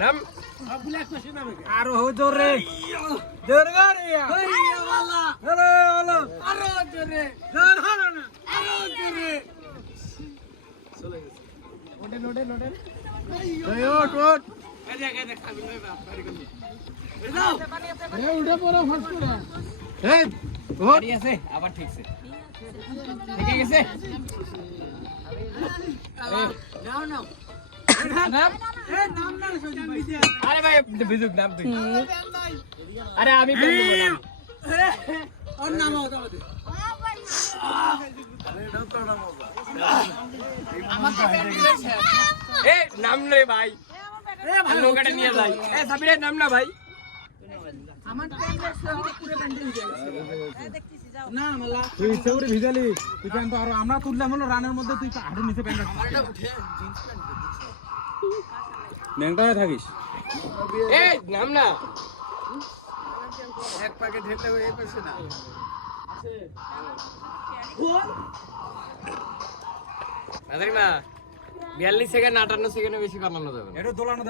নাম আরো হো জোরে জোরে গাড়ি হ্যালো হ্যালো আরো জোরে জোর হলো না আরো জোরে এই ওট ওট উঠে পড়ো ফার্স্ট করে এই ওট আছে আবার ঠিকছে ঠিক গেছে নাও নাও নাম নাম না সজিব ভাই আরে ভাই ভিজুক নাম তুই আরে আমি বললাম ওর নাম হবে এ নাম রে ভাই এ ভাই নৌকাটা নিয়ে যাই এ সাবিরের নাম না ভাই আমার পুরো প্যান্ডেল দেখতেছি যাও না মালা তুই ইচ্ছা করে ভিজালি তুই প্যান্ট আর আমরা তুললাম হলো রানের মধ্যে তুই হাড়ের নিচে প্যান্ট ন্যাংটা হয়ে থাকিস এ নাম না এক প্যাকেট ঢেলে হয়ে পারছে না না 42 সেকেন্ড 58 সেকেন্ডে বেশি বানানো যাবে না এটা দোলানো